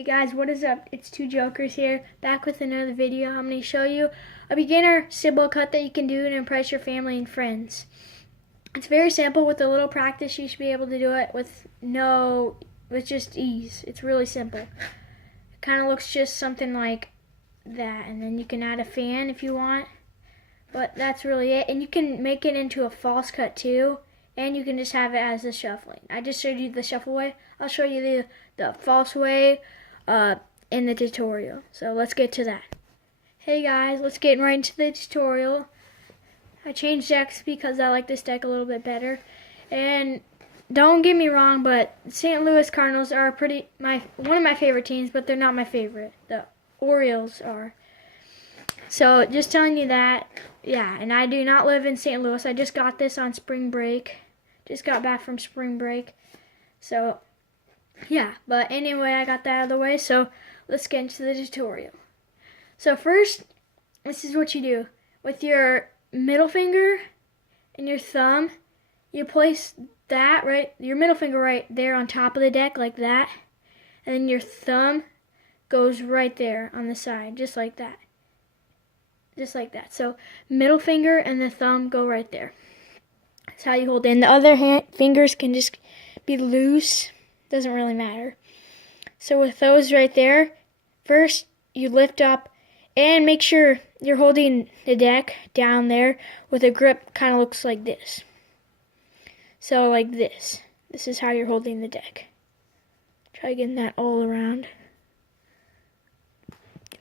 Hey guys, what is up? It's Two Jokers here, back with another video. I'm going to show you a beginner Sybil cut that you can do to impress your family and friends. It's very simple. With a little practice, you should be able to do it with just ease. It's really simple. It kind of looks just something like that, and then you can add a fan if you want. But that's really it, and you can make it into a false cut too. And you can just have it as a shuffling. I just showed you the shuffle way. I'll show you the false way in the tutorial. So let's get to that. Hey guys, let's get right into the tutorial. I changed decks because I like this deck a little bit better. And don't get me wrong, but St. Louis Cardinals are one of my favorite teams, but they're not my favorite. The Orioles are. So just telling you that. Yeah, and I do not live in St. Louis. I just got this on spring break. Just got back from spring break. So, yeah. But anyway, I got that out of the way. So, let's get into the tutorial. So, first, this is what you do. With your middle finger and your thumb, you place your middle finger right there on top of the deck like that. And then your thumb goes right there on the side, just like that. Just like that. So middle finger and the thumb go right there. That's how you hold it. And the other fingers can just be loose. Doesn't really matter. So with those right there, first you lift up and make sure you're holding the deck down there with a grip kind of looks like this. So like this. This is how you're holding the deck. Try getting that all around.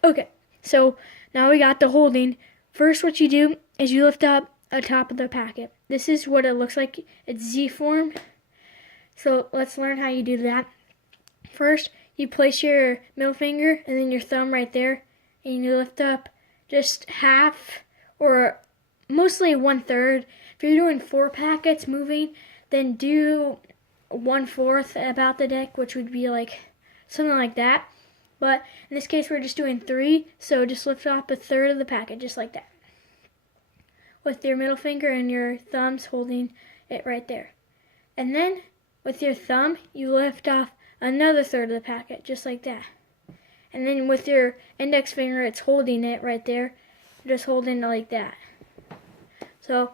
Okay. So now we got the holding. First what you do is you lift up the top of the packet. This is what it looks like. It's Z-formed. So let's learn how you do that. First, you place your middle finger and then your thumb right there. And you lift up just half or mostly 1/3. If you're doing 4 packets moving, then do 1/4 about the deck, which would be like something like that. But in this case, we're just doing 3, so just lift off 1/3 of the packet, just like that. With your middle finger and your thumbs holding it right there. And then, with your thumb, you lift off another 1/3 of the packet, just like that. And then with your index finger, it's holding it right there. You're just holding it like that. So,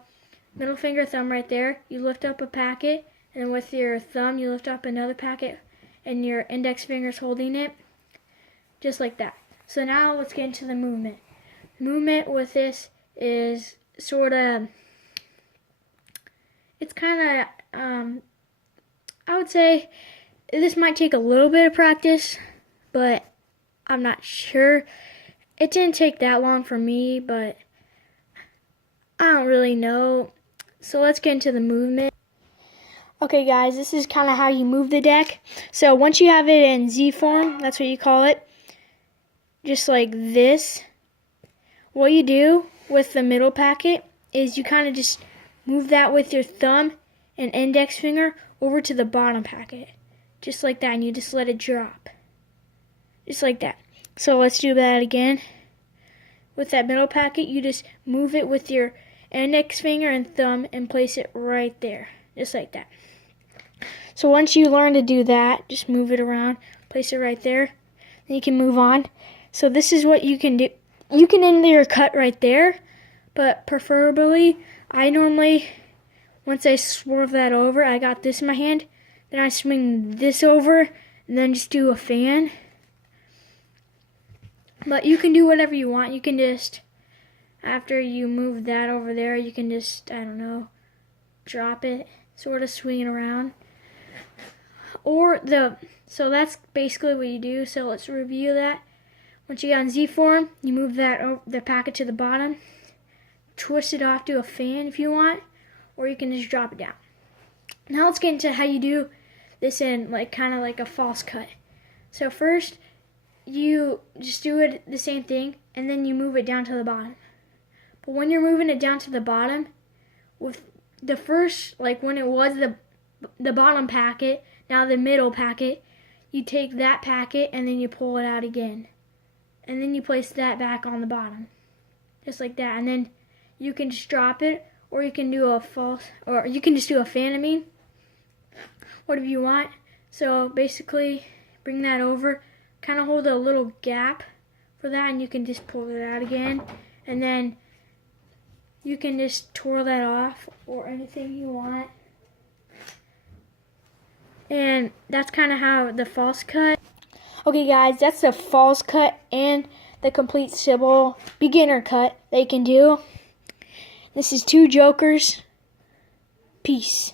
middle finger, thumb right there, you lift up a packet, and then with your thumb, you lift up another packet, and your index finger's holding it. Just like that. So now let's get into the movement. Movement with this is sort of, it's kind of, I would say this might take a little bit of practice, but I'm not sure. It didn't take that long for me, but I don't really know. So let's get into the movement. Okay guys, this is kind of how you move the deck. So once you have it in Z form, that's what you call it, just like this, what you do with the middle packet is you kind of just move that with your thumb and index finger over to the bottom packet. Just like that, and you just let it drop. Just like that. So let's do that again. With that middle packet, you just move it with your index finger and thumb and place it right there. Just like that. So once you learn to do that, just move it around, place it right there, then you can move on. So this is what you can do. You can end your cut right there, but preferably, I normally, once I swerve that over, I got this in my hand, then I swing this over, and then just do a fan. But you can do whatever you want. You can just, after you move that over there, you can just, I don't know, drop it, sort of swing it around. So that's basically what you do. So let's review that. Once you get on Z form, you move the packet to the bottom, twist it off, do a fan if you want, or you can just drop it down. Now let's get into how you do this in kind of like a false cut. So first, you just do it the same thing, and then you move it down to the bottom. But when you're moving it down to the bottom, with the first, when it was the bottom packet, now the middle packet, you take that packet and then you pull it out again. And then you place that back on the bottom. Just like that. And then you can just drop it, or you can do you can just do a fan, whatever you want. So basically, bring that over, kind of hold a little gap for that, and you can just pull it out again, and then you can just twirl that off or anything you want. And that's kind of how the false cut. Okay guys, that's the false cut and the complete Sybil beginner cut that you can do. This is 2 jokers. Peace.